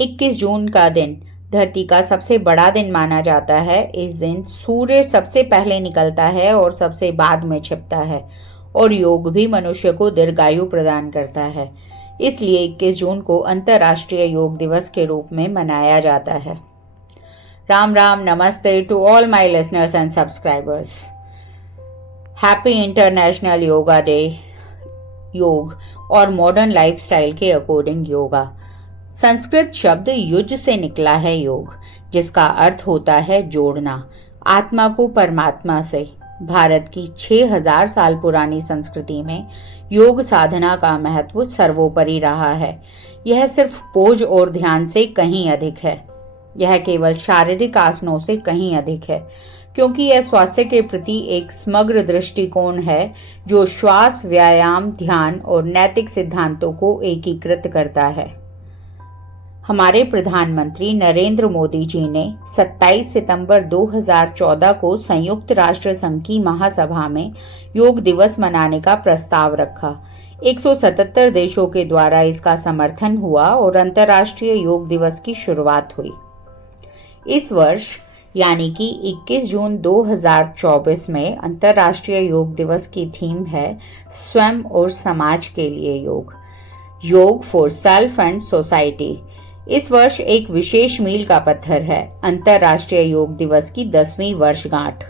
21 जून का दिन धरती का सबसे बड़ा दिन माना जाता है। इस दिन सूर्य सबसे पहले निकलता है और सबसे बाद में छिपता है, और योग भी मनुष्य को दीर्घायु प्रदान करता है। इसलिए 21 जून को अंतर्राष्ट्रीय योग दिवस के रूप में मनाया जाता है। राम राम, नमस्ते to all my listeners and subscribers. Happy international yoga day. योग और मॉडर्न लाइफस्टाइल के अकॉर्डिंग योगा। संस्कृत शब्द युज से निकला है योग, जिसका अर्थ होता है जोड़ना आत्मा को परमात्मा से। भारत की 6000 साल पुरानी संस्कृति में योग साधना का महत्व सर्वोपरि रहा है। यह सिर्फ पोज और ध्यान से कहीं अधिक है। यह केवल शारीरिक आसनों से कहीं अधिक है, क्योंकि यह स्वास्थ्य के प्रति एक समग्र दृष्टिकोण है जो श्वास, व्यायाम, ध्यान और नैतिक सिद्धांतों को एकीकृत करता है। हमारे प्रधानमंत्री नरेंद्र मोदी जी ने 27 सितंबर 2014 को संयुक्त राष्ट्र संघ की महासभा में योग दिवस मनाने का प्रस्ताव रखा। 177 देशों के द्वारा इसका समर्थन हुआ और अंतर्राष्ट्रीय योग दिवस की शुरुआत हुई। इस वर्ष यानी कि 21 जून 2024 में अंतर्राष्ट्रीय योग दिवस की थीम है स्वयं और समाज के लिए योग, योग फॉर सेल्फ एंड सोसाइटी। इस वर्ष एक विशेष मील का पत्थर है, अंतर्राष्ट्रीय योग दिवस की 10वीं वर्षगांठ।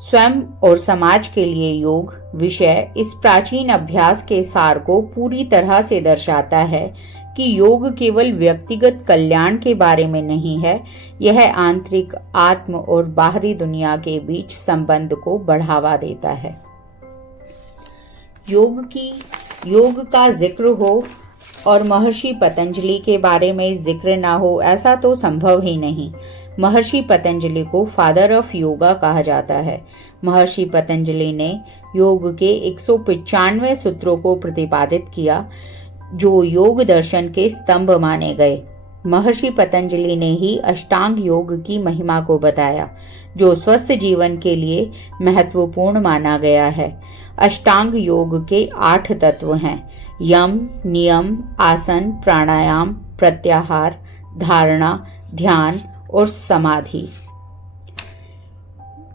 स्वयं और समाज के लिए योग विषय इस प्राचीन अभ्यास के सार को पूरी तरह से दर्शाता है कि योग केवल व्यक्तिगत कल्याण के बारे में नहीं है, यह आंतरिक, आत्म और बाहरी दुनिया के बीच संबंध को बढ़ावा देता है। योग का जिक्र हो और महर्षि पतंजलि के बारे में जिक्र ना हो, ऐसा तो संभव ही नहीं। महर्षि पतंजलि को फादर ऑफ योगा कहा जाता है। महर्षि पतंजलि ने योग के 195 सूत्रों को प्रतिपादित किया, जो योग दर्शन के स्तंभ माने गए। महर्षि पतंजलि ने ही अष्टांग योग की महिमा को बताया, जो स्वस्थ जीवन के लिए महत्वपूर्ण माना गया है। अष्टांग योग के 8 तत्व हैं: यम, नियम, आसन, प्राणायाम, प्रत्याहार, धारणा, ध्यान और समाधि।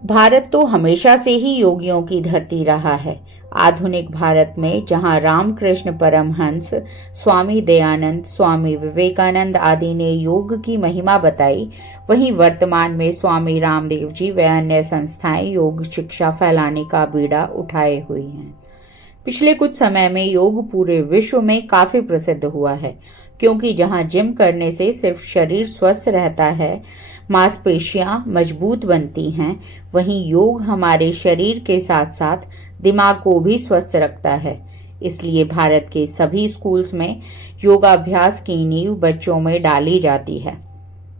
भारत तो हमेशा से ही योगियों की धरती रहा है। आधुनिक भारत में जहां रामकृष्ण परमहंस, स्वामी दयानंद, स्वामी विवेकानंद आदि ने योग की महिमा बताई, वहीं वर्तमान में स्वामी रामदेव जी व अन्य संस्थाएं योग शिक्षा फैलाने का बीड़ा उठाए हुई हैं। पिछले कुछ समय में योग पूरे विश्व में काफी प्रसिद्ध हुआ है, क्योंकि जहां जिम करने से सिर्फ शरीर स्वस्थ रहता है, मांसपेशियां मजबूत बनती हैं, वहीं योग हमारे शरीर के साथ साथ दिमाग को भी स्वस्थ रखता है। इसलिए भारत के सभी स्कूल्स में योगाभ्यास की नींव बच्चों में डाली जाती है।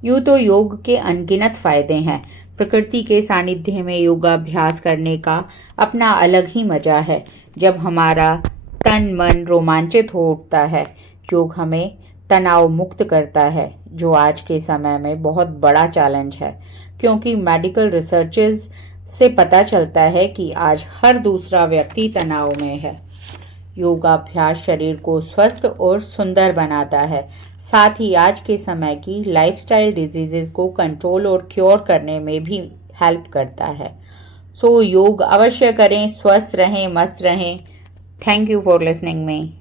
यूं तो योग के अनगिनत फायदे हैं। प्रकृति के सानिध्य में योगाभ्यास करने का अपना अलग ही मजा है, जब हमारा तन मन रोमांचित हो उठता है। योग हमें तनाव मुक्त करता है, जो आज के समय में बहुत बड़ा चैलेंज है, क्योंकि मेडिकल रिसर्चेस से पता चलता है कि आज हर दूसरा व्यक्ति तनाव में है। योगाभ्यास शरीर को स्वस्थ और सुंदर बनाता है, साथ ही आज के समय की लाइफस्टाइल डिजीजेस को कंट्रोल और क्योर करने में भी हेल्प करता है। सो योग अवश्य करें, स्वस्थ रहें, मस्त रहें। Thank you for listening me.